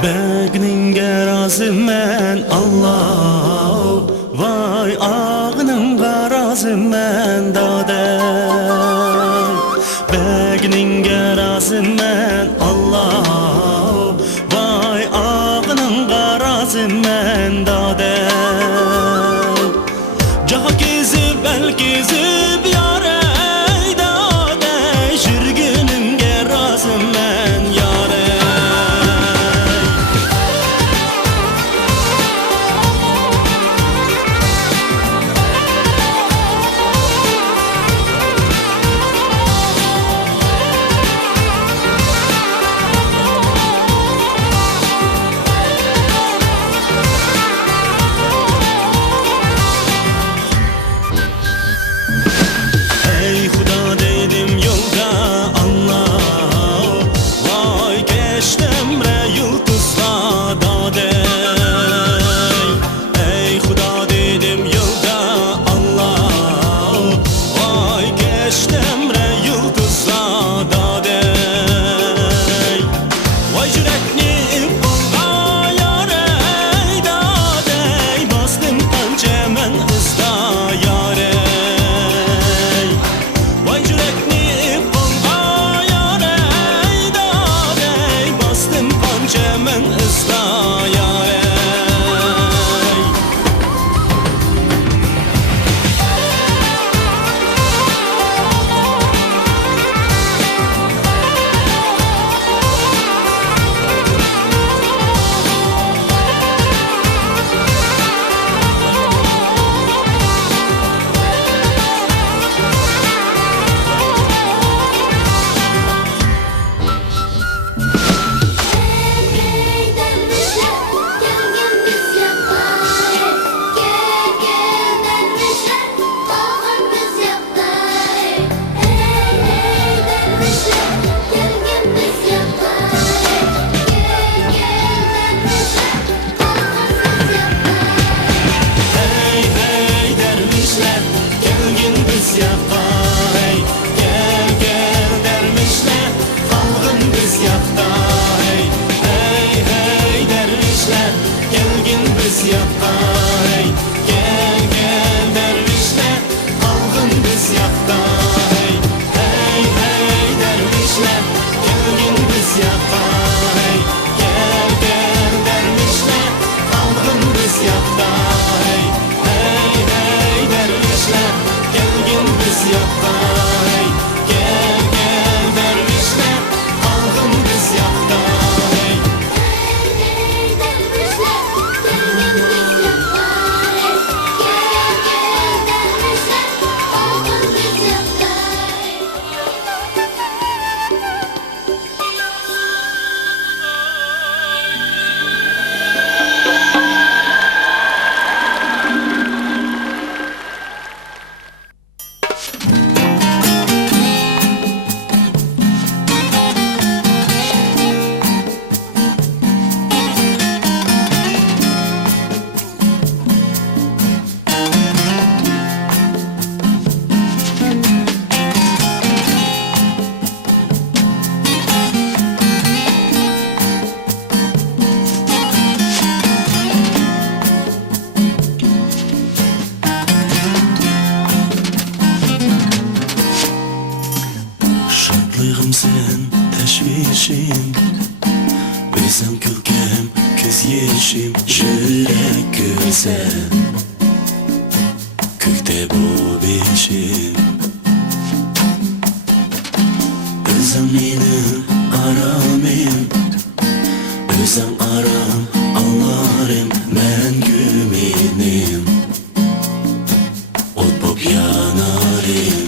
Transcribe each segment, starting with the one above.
Begninge razımen Allah, vay ağnınga razımen dade. Begninge razımen Allah, vay ağnınga razımen dade. Caha gezip el gezip yare dade, şirginimge razımen yare. Ey Huda dedim yolda Allah, vay geçtim re yıldızla dade. Ey Huda dedim yolda Allah, vay geçtim re yıldızla dade. Vay yürekli bulga yare dade, bastım pençemen ızda yare. Vay yürekli bulga yare dade, bastım pençemen ızda yare. Şadlığım sen, teşvişim, özüm külkem, köz yeşim, yürek güzel, kökte bu beşim. Özüm benim aramim, özüm aram, anlarım, men güminim, ot bop yanarım.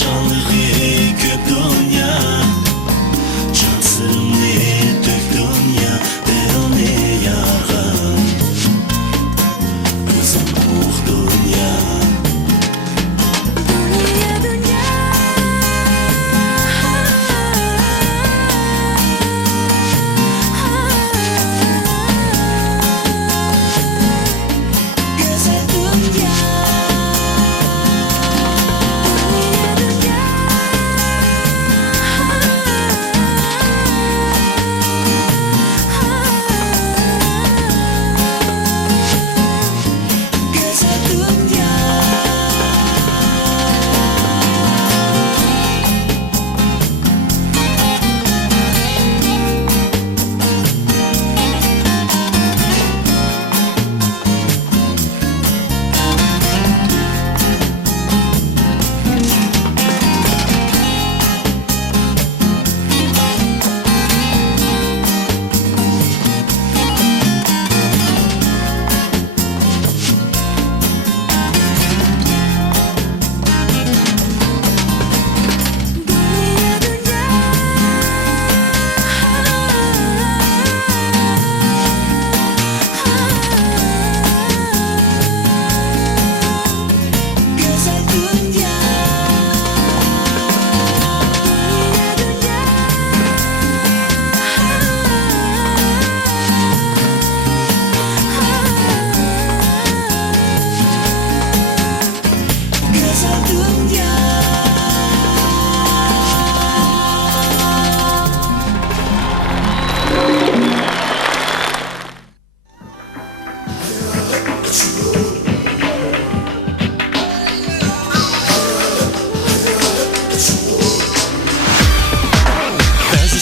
Şanlığı köp dünya Cansırımlı dök dünya Deroni yargın Özüm uğ dünya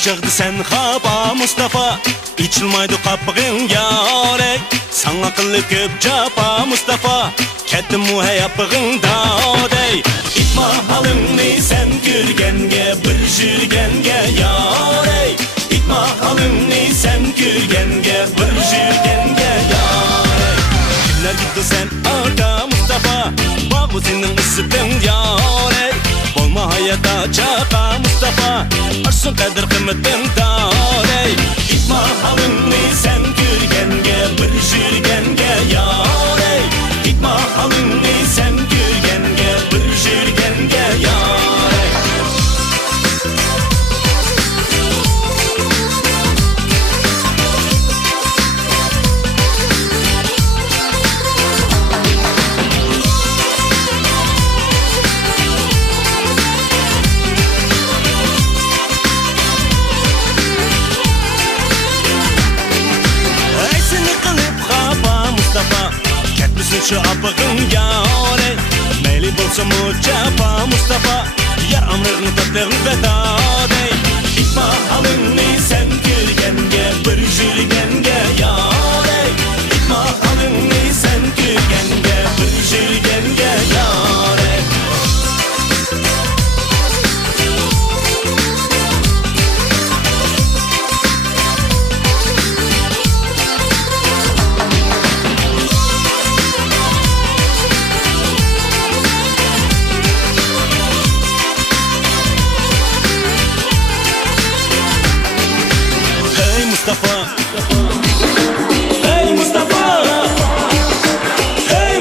Çıktı sen haba Mustafa İçilmaydı kapığın yarey Sana kılıp köp capa Mustafa Kettim muhe yapığın dadey İtma halını sen gürgenge Bir jürgenge yarey İtma halını sen gürgenge Bir jürgenge yarey Kimler gitti sen arka Mustafa Babu senin ısıtın yarey Olma hayata çaka Mustafa Arsın kadir kıymetin darey İtma halını sen gürgenge Bir jürgenge yarey İtma halını sen gürgenge Bir jürgenge yarey Ketmişsin şu apığın yarey Meyli bolsa mu capa Mustafa Yar amrığını tatlığın vedadey İtma halını sen gürgenge Bir jürgenge yarey İtma halını sen gürgenge Bir jürgenge yarey Mustafa Hey Mustafa Hey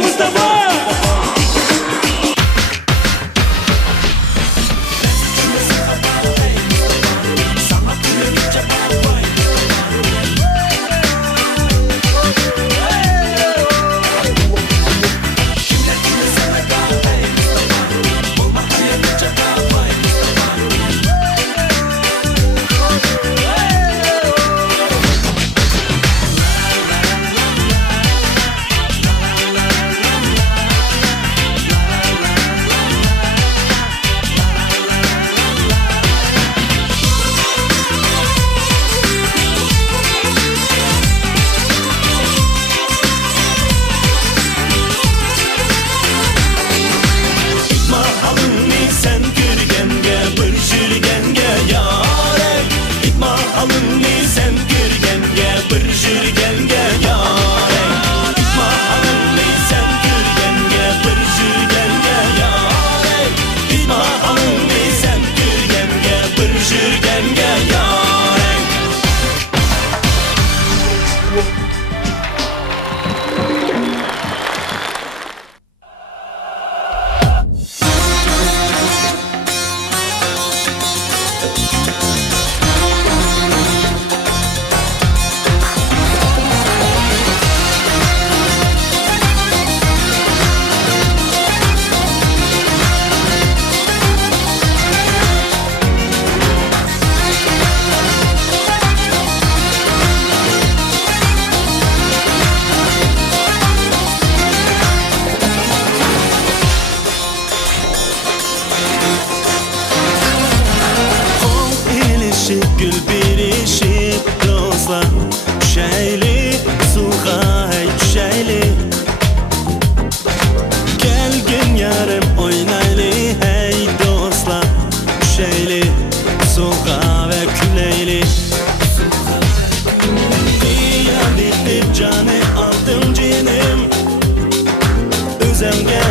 özenge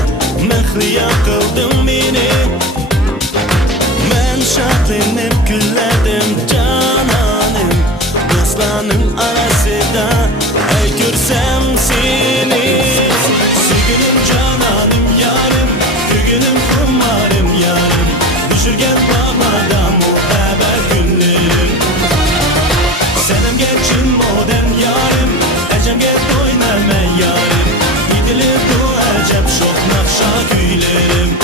mehliya kıldın meni. Men şadlanıp gülledim cananım, dostlarının arasında ey görsem seni. Sevgilim cananım yarım, bugünüm kumarım yarım, düşürgen bağlardan muhabbet günlerim. Senem geçin modern yarım, ecem gel oynama yarım, gidilir bu ecem şok nakşa güylerim.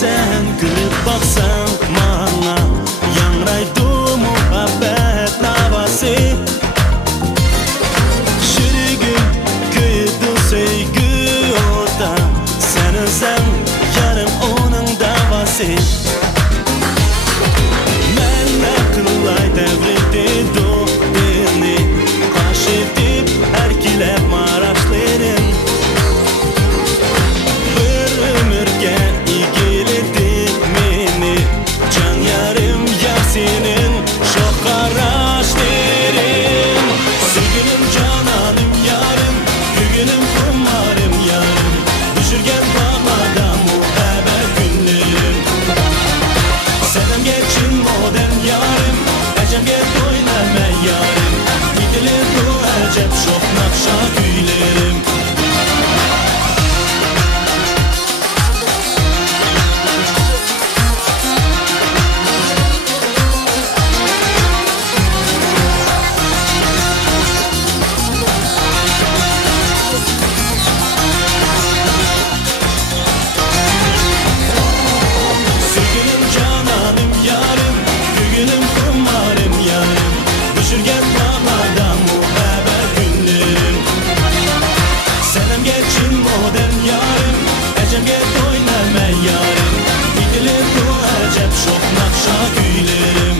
Sen gülüp baksan bana, yanraydı muhabbet lavası. Şirgin kıydı sevgi orada, sen özen yarım onun davası. Benle kılay devrildi beni, kaş edip erkiler maraşların. Bir ömürge senin çok araştırın. Sevgilim cananım yarım, bugünüm kumarım yarım, düşürgen bağlardan muhabbet günlerim. Senem geçin modern yarım, ecem gel oynama yarım, gidilir bu ecem çok nakşa güylerim. Düşürgen bağlardan muhabbet günlerim. Senem geçin modern yarım, ecem gel oynama yarım, gidilir bu ecem şok nakşa güylerim.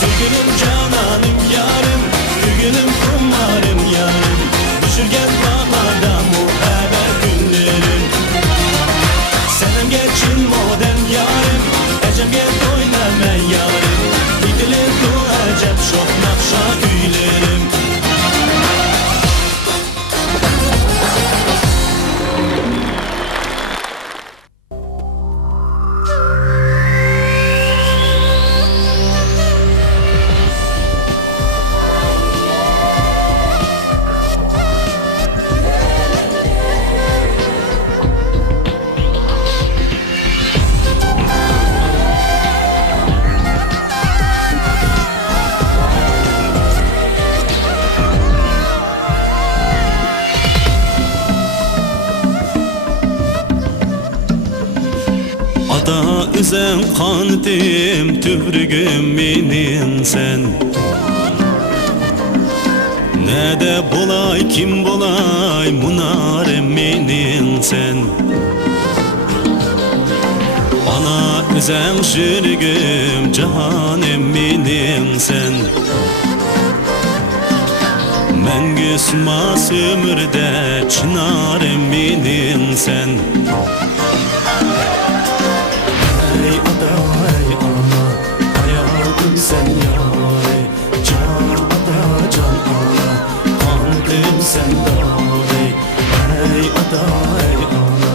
Sevgilim cananım yarım, bugünüm kumarım yarım, düşürgen bağlardan muhabbet günlerim. Senem geçin modern yarım, ecem gel oynama yarım, gidilir bu ecem şok nakşa güylerim. Ata üzen kanıtım tübrügüm menin sen. Ne de bolay kim bolay munarem menin sen. Ana üzen şürgüm cahanem menin sen. Mengü sılmaz ömürde çınarem menin sen. Sen yâre, can ada can ana, kandım sen dâre. Ey ada ey ana,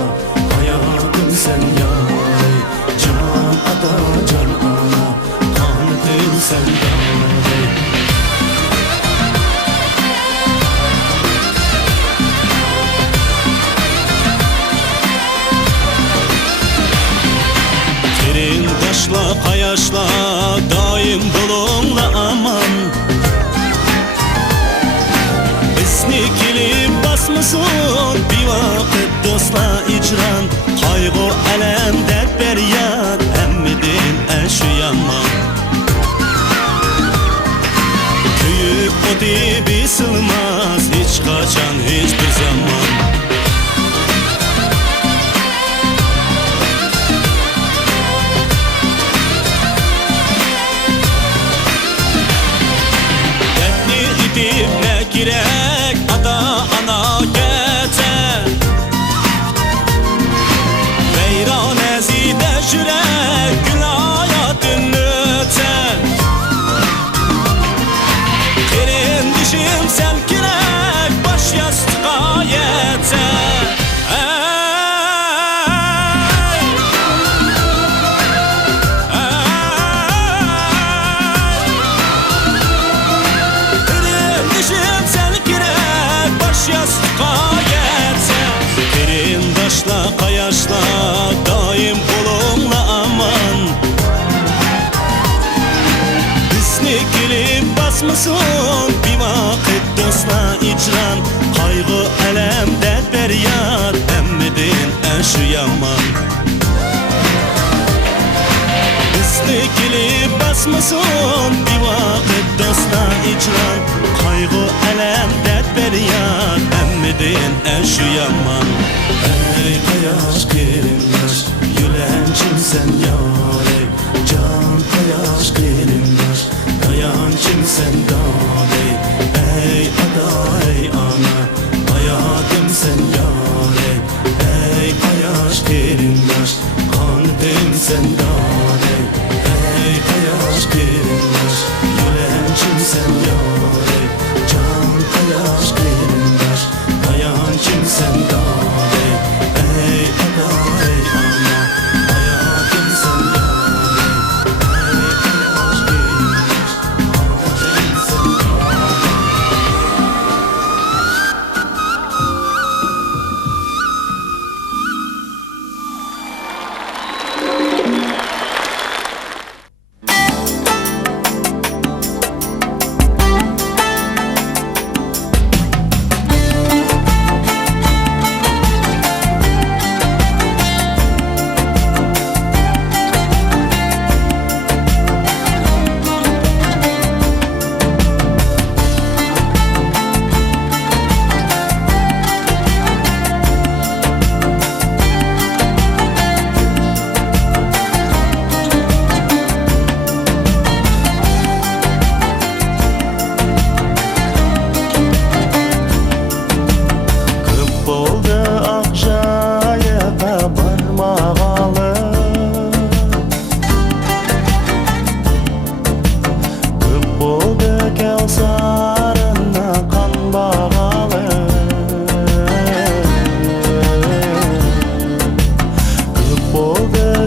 hayatım sen yâre, can ada can ana, kandım sen dâre. Terin taşla kayaşla daim dolunla aman. Esni kilip basmasın bir vakit dostla icran. Kaygı alem dert beryat emmidin eşi yaman. Köyüp o dibi sılmaz hiç kaçan hiçbir zaman. bizni kilip basmasın bir vakit dosta icran. Kaygı, elem, dert, feryat emmidin şu yaman. Ey kayaş kelimler, yülencim sen yarey. Can kayaş kelimler, dayancım sen daley. Ey ada ey ana, hayatım sen yarey. Ey kayaş kelimler, kanıtım sen daley. Ey kayaş kelimler, yülencim sen yarey. Can kayaş kelimler, dayancım sen daley. Ey ada ey ana, hayatım sen yarey. Ey kayaş kelimler, kanıtım sen daley.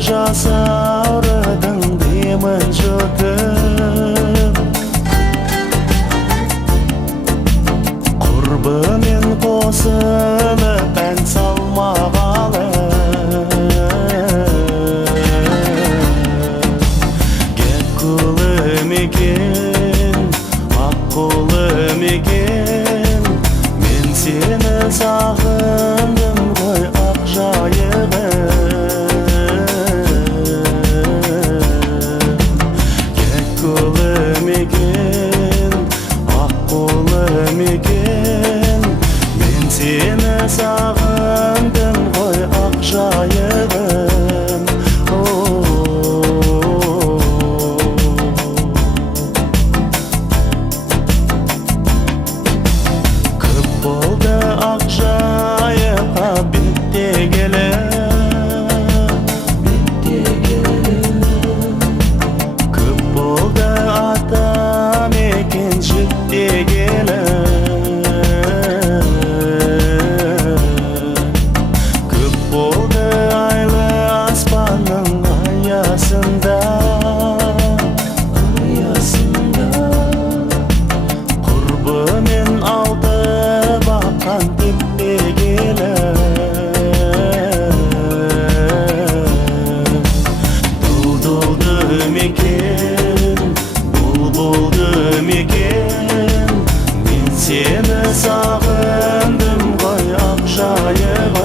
Жасаурадың деймін жұтып, құрбымен қосылып ән салмағалы. Кеп күлім екен, ақ құлым екен, мен сені сағындым ғой ақ жайығым. Seni sağındım koy akşayırım. Kıp oldu akşayıra bitti gelin. Kıp oldu adam ekin ciddi gelin. Kurbanın aldı bakan tipi gelir. Doldum eken, buldum eken, men seni sağındım koy akşayırım.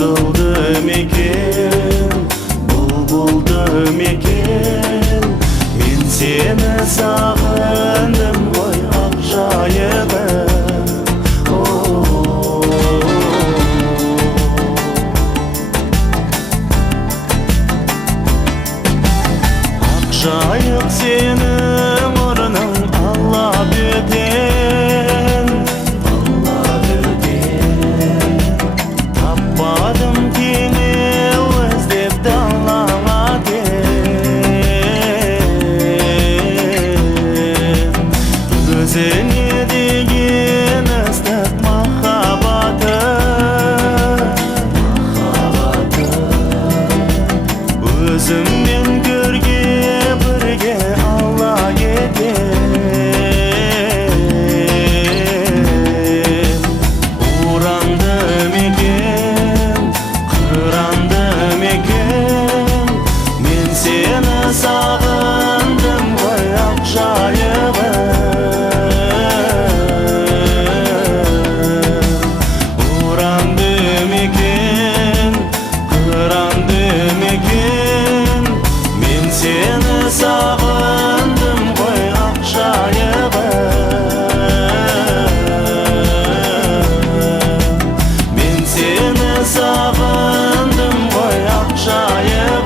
Doldum eken, buldum eken, men seni sağındım koy akşayırım. Akşayık senin ornun Allah böten, tapmadım teni özlep dağlamadım. sağındım koy akşayığım.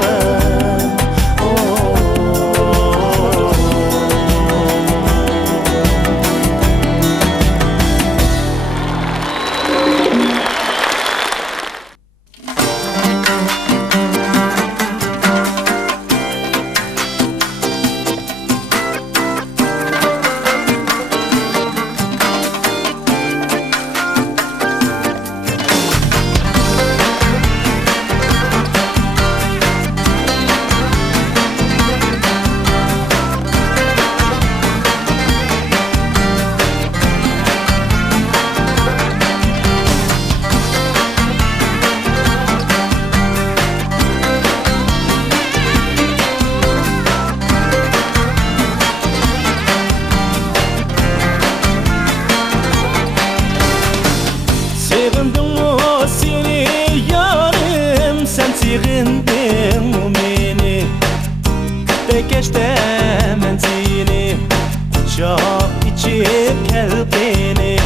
Sığındın mı beni de geçtemem seni çok içip kalbini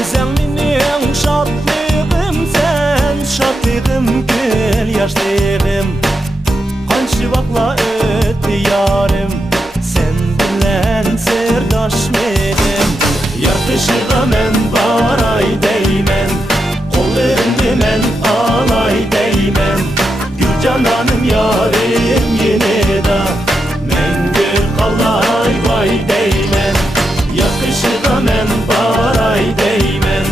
özleminin şatlığım sen şatlığım gül yaşlığım hançı vakla öttü yarım sen bilen sırdaş benim yakışığa men baray değmen kollarını men alay değmen Gülcananım yarim yine de mengü kalay vay değmen yakışığa men baray değmen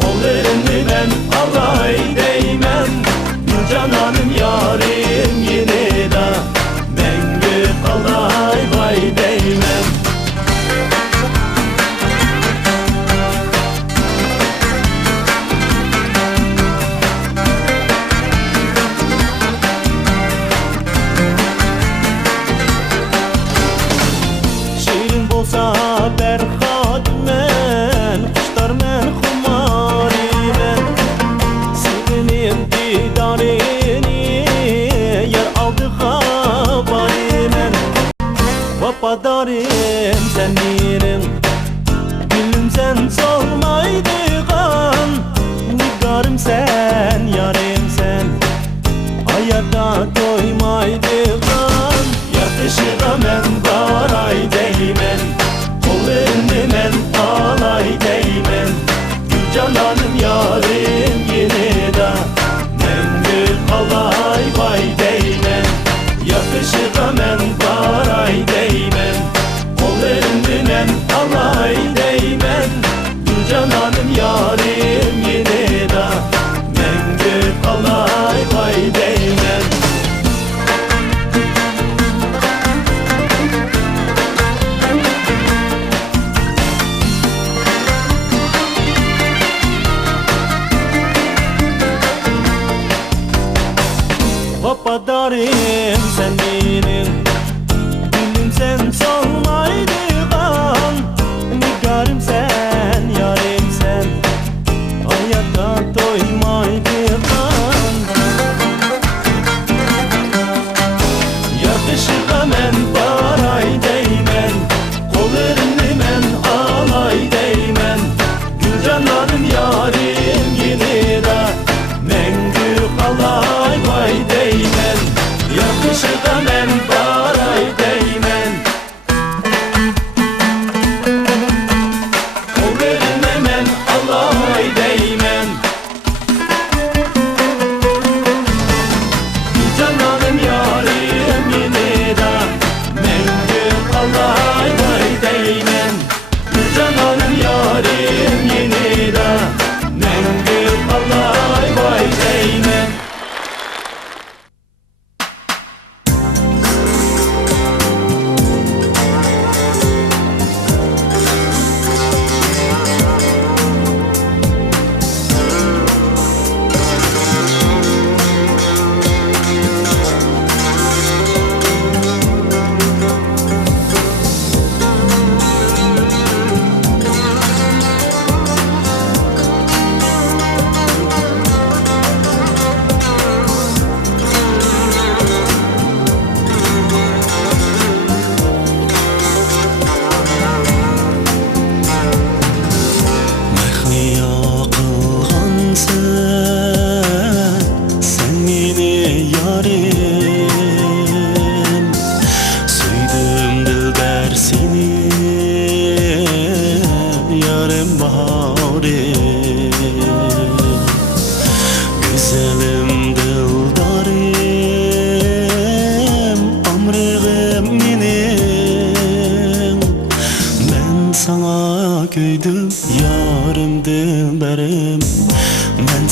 kollarını men alay değmen Gülcananım yarim yine de mengü kalay vay değmen berxad men kuşlar men xumarinen senin didarini yer aldı xabarinen vapadarim senirin gülüm sen solmaydıgan nigarım sen yarim sen hayata doymaydıgan yakışığa men baray değmen kollarını men alay değmen Gülcananım yarim yine de mengü kalay vay değmen yakışığa men baray değmen kollarını men alay değmen Gülcananım yarim yine de mengü kalay vay değmen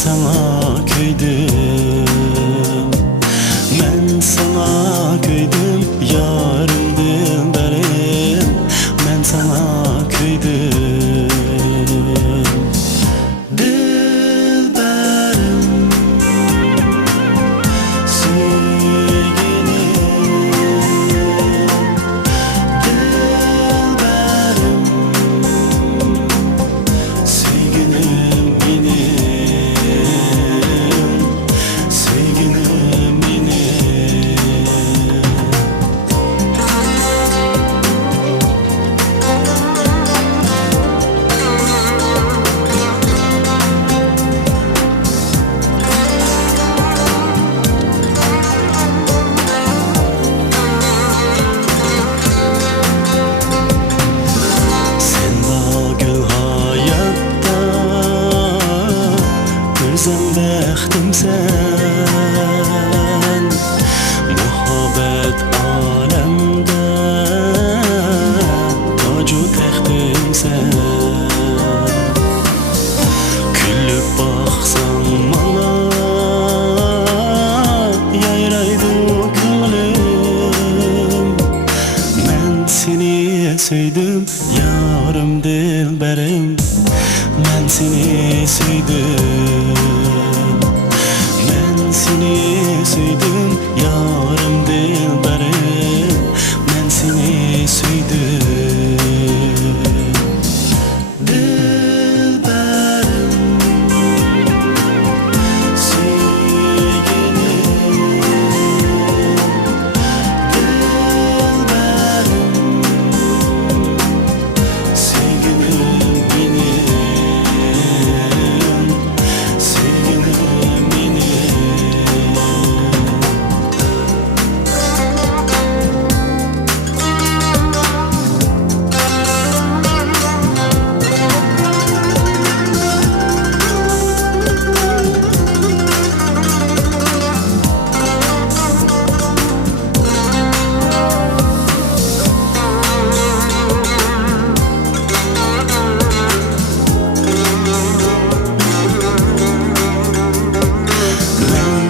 sana köydüm, men sana köydüm, yarım dilberim, men sana köydüm. Dilberim, bəxtim sən, muhabbət aləmdə tacu təxtim sən. Küllüb baxsan mana, yayraydı könlüm. Mən seni söydüm, yarım dilbərim, mən seni söydüm. Seni söydüm, yarım dilberim, ben seni söydüm. Dilberim, sevgilim, dilberim, sevgilim benim, sevgilim benim.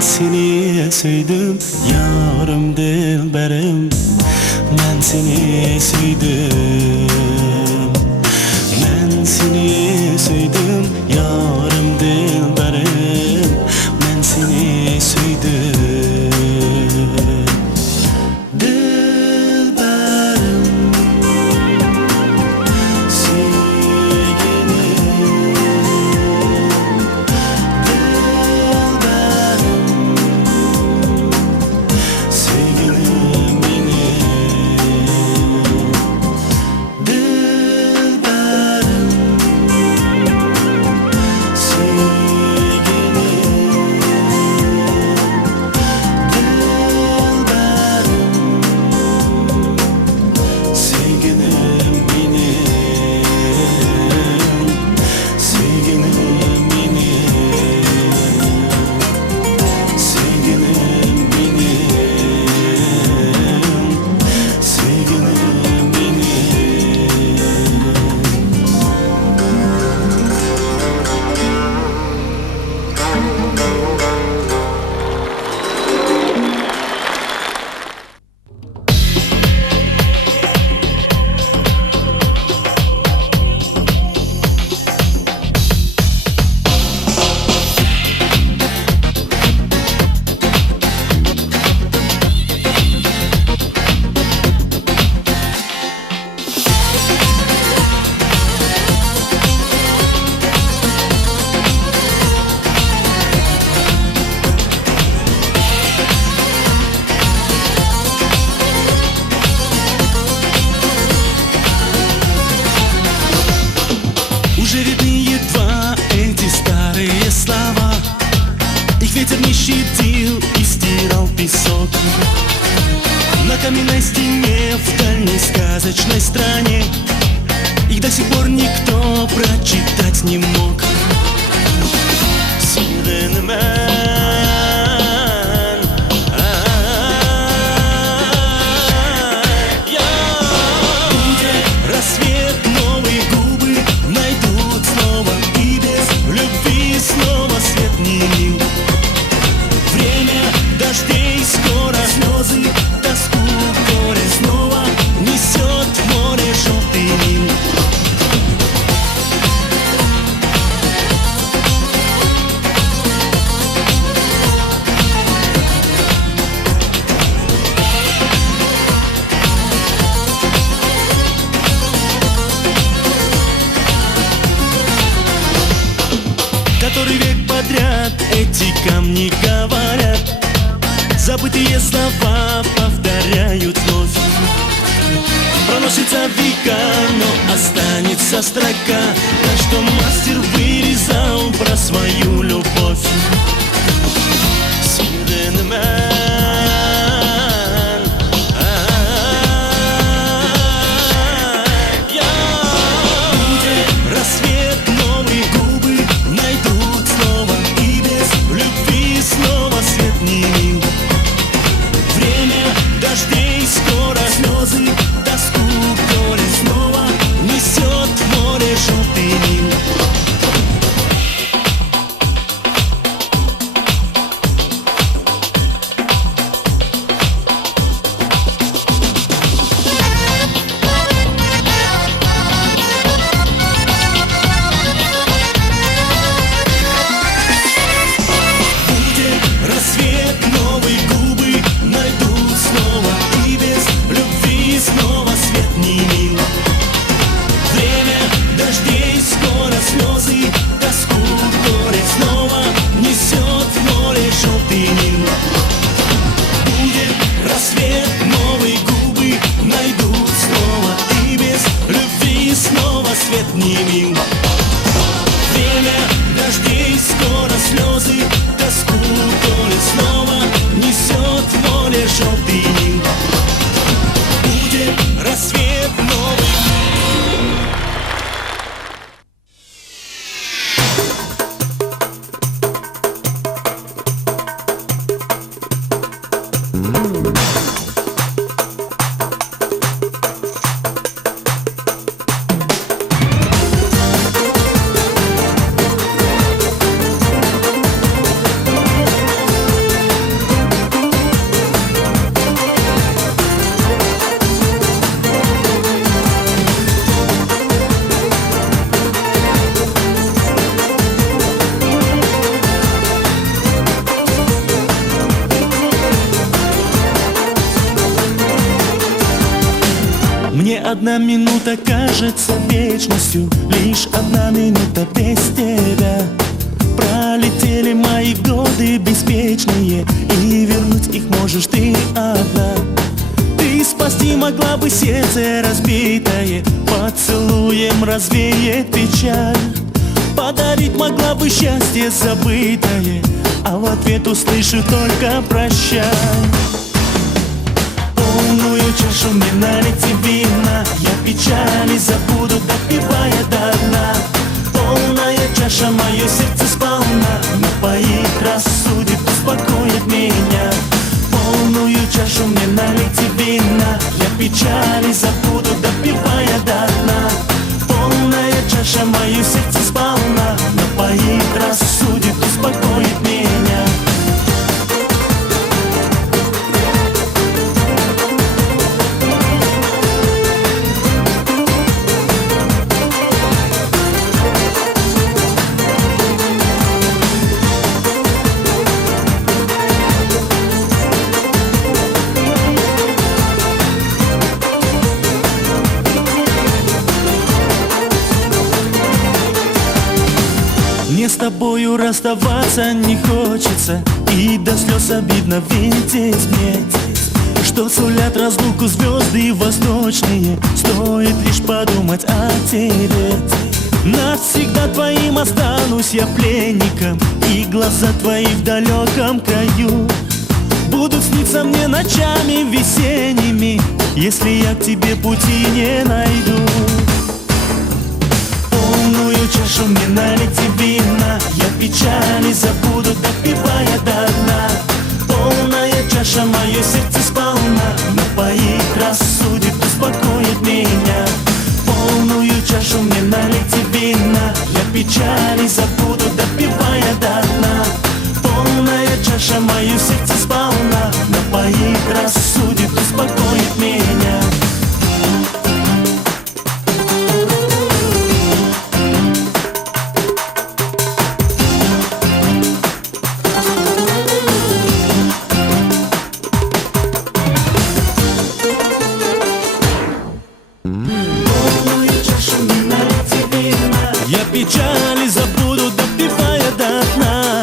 Seni söydüm, yarım dilberim, ben seni söydüm. Ben seni söydüm, yarım dilberim, ben seni söydüm. Dilberim, sevgilim, на каменной стене в дальней сказочной стране. Их до сих пор никто прочитать не мог. Будет рассвет, новые губы найдут снова, и без любви снова свет не языкам не говорят, забытые слова повторяют вновь. Проносится века, но останется строка, так что мастер вырезал про свою любовь. Рассвет, новые губы найдут снова, и без любви снова свет не мил. Время дождей, скоро слезы, тоску, горе снова несет в море желтый Нил. Время дождей, скоро слезы, тоску, горе снова несет в море желтый Нил. Будет рассвет новый. Мне одна минута кажется вечностью, лишь одна минута без тебя. Пролетели мои годы беспечные, и вернуть их можешь ты одна. Ты спасти могла бы сердце разбитое, поцелуем развеять печаль. Подарить могла бы счастье забытое, а в ответ услышу только прощай. Полную чашу мне налейте вина, я печали забуду, допивая до дна. Полная чаша, мое сердце сполна напоит, рассудит, успокоит меня. Полную чашу мне налейте вина, я печали забуду, допивая до дна. Полная чаша, мое сердце сполна напоит, рассудит, успокоит меня. Мне с тобою расставаться не хочется, и до слез обидно видеть мне, что сулят разлуку звезды восточные. Стоит лишь подумать о тебе. Навсегда твоим останусь я пленником, и глаза твои в далеком краю будут сниться мне ночами весенними, если я к тебе пути не найду. Полную чашу мне налейте вина, я печали забуду, допивая до дна. Полная чаша, мое сердце сполна напоит, рассудит, успокоит меня. Полную чашу мне налейте вина, я печали забуду, допивая до дна. Полная чаша, мое сердце сполна напоит, рассудит, успокоит меня. Я печали забуду, допивая до дна.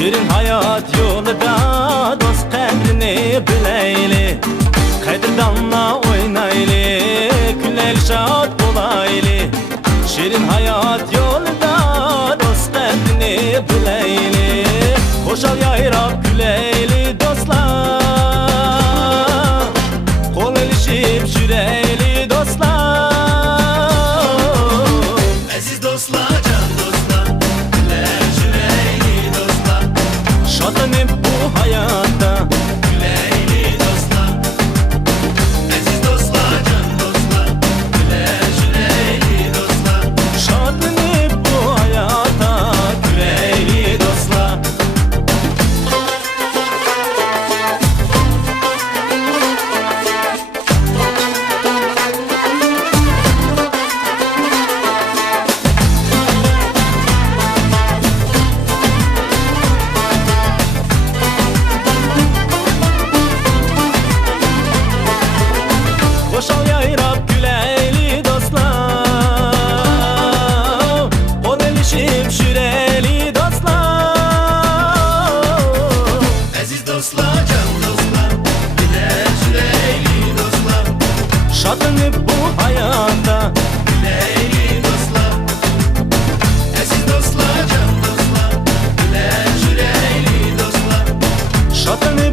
Şirin hayat yolunda dost kadrini bileyli, kaydırdanla oynaylı, günler şad olaylı. Şirin hayat yolunda dost kadrini bileyli, koşal yayrab güleyli dostlar, kol elişip jüreyli dostlar. Aziz dostlar, can dostlar, güler jüreyli dostlar. Şadlanıp bu hayatta Güleyli dostlar. Aziz dostlar, can dostlar, güler jüreyli dostlar. şadlanıp bu hayata güleyli dostlar. Koşal yayrab güleyli dostlar, kol elişip jüreyli dostlar. Aziz dostlar, can dostlar, güler jüreyli dostlar. Şadlanıp bu hayatta Güleyli dostlar. Aziz dostlar, can dostlar, güler jüreyli dostlar. şadlanıp